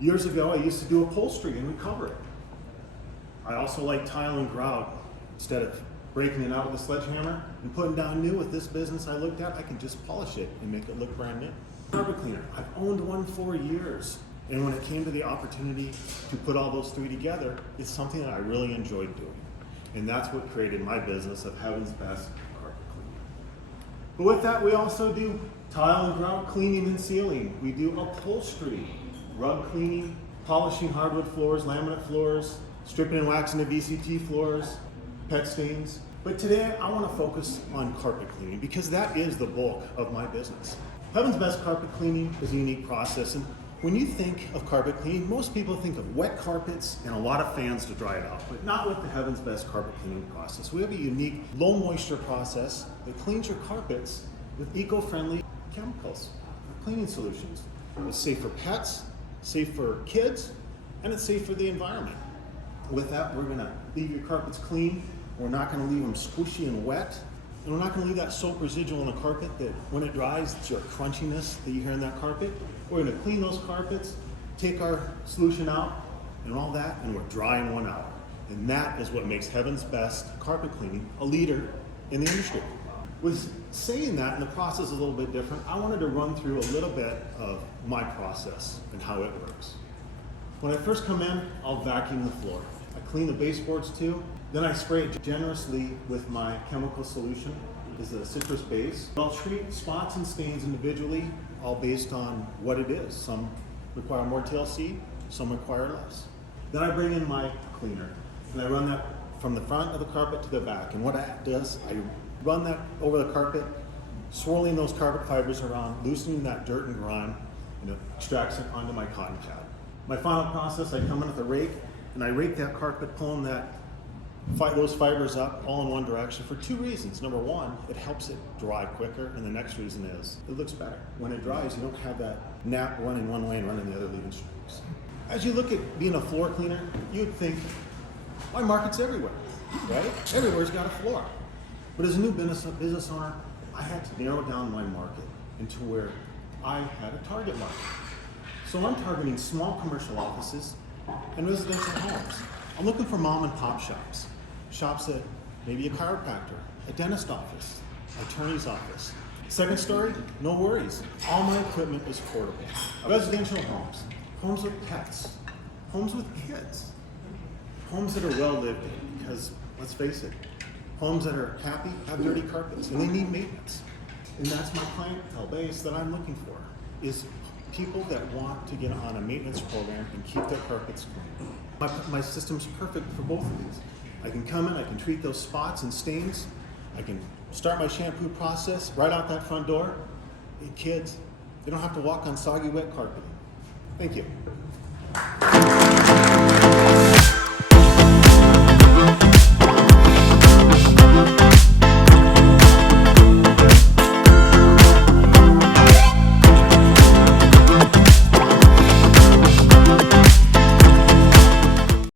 Years ago, I used to do upholstery and recover it. I also like tile and grout. Instead of breaking it out with a sledgehammer and putting down new with this business I looked at, I can just polish it and make it look brand new. Carpet cleaner, I've owned one for years. And when it came to the opportunity to put all those three together, it's something that I really enjoyed doing. And that's what created my business of Heaven's Best Carpet Cleaner. But with that, we also do tile and grout cleaning and sealing. We do upholstery, rug cleaning, polishing hardwood floors, laminate floors, stripping and waxing the VCT floors, pet stains. But today I want to focus on carpet cleaning because that is the bulk of my business. Heaven's Best Carpet Cleaning is a unique process, and when you think of carpet cleaning, most people think of wet carpets and a lot of fans to dry it out, but not with the Heaven's Best Carpet Cleaning process. We have a unique low moisture process that cleans your carpets with eco-friendly chemicals, cleaning solutions. It's safe for pets, safe for kids, and it's safe for the environment. With that, we're gonna leave your carpets clean. We're not gonna leave them squishy and wet. And we're not gonna leave that soap residual on the carpet that when it dries, it's your crunchiness that you hear in that carpet. We're gonna clean those carpets, take our solution out and all that, and we're dry in 1 hour. And that is what makes Heaven's Best Carpet Cleaning a leader in the industry. With saying that, and the process is a little bit different, I wanted to run through a little bit of my process and how it works. When I first come in, I'll vacuum the floor. I clean the baseboards too. Then I spray it generously with my chemical solution. It's a citrus base. I'll treat spots and stains individually, all based on what it is. Some require more TLC, some require less. Then I bring in my cleaner, and I run that from the front of the carpet to the back. And what it does, I run that over the carpet, swirling those carpet fibers around, loosening that dirt and grime, and it extracts it onto my cotton pad. My final process, I come in with a rake, and I rake that carpet, pulling those fibers up all in one direction for two reasons. Number one, it helps it dry quicker, and the next reason is it looks better. When it dries, you don't have that gnat running one way and running the other, leaving streaks. As you look at being a floor cleaner, you'd think, my market's everywhere, right? Everywhere's got a floor. But as a new business owner, I had to narrow down my market into where I had a target market. So I'm targeting small commercial offices and residential homes. I'm looking for mom and pop shops. Shops that maybe a chiropractor, a dentist office, attorney's office. Second story, no worries. All my equipment is portable. Residential homes, homes with pets, homes with kids, homes that are well lived in, because let's face it, homes that are happy have dirty carpets and they need maintenance. And that's my clientele base that I'm looking for, is people that want to get on a maintenance program and keep their carpets clean. My system's perfect for both of these. I can come in, I can treat those spots and stains. I can start my shampoo process right out that front door. And kids, they don't have to walk on soggy, wet carpeting. Thank you.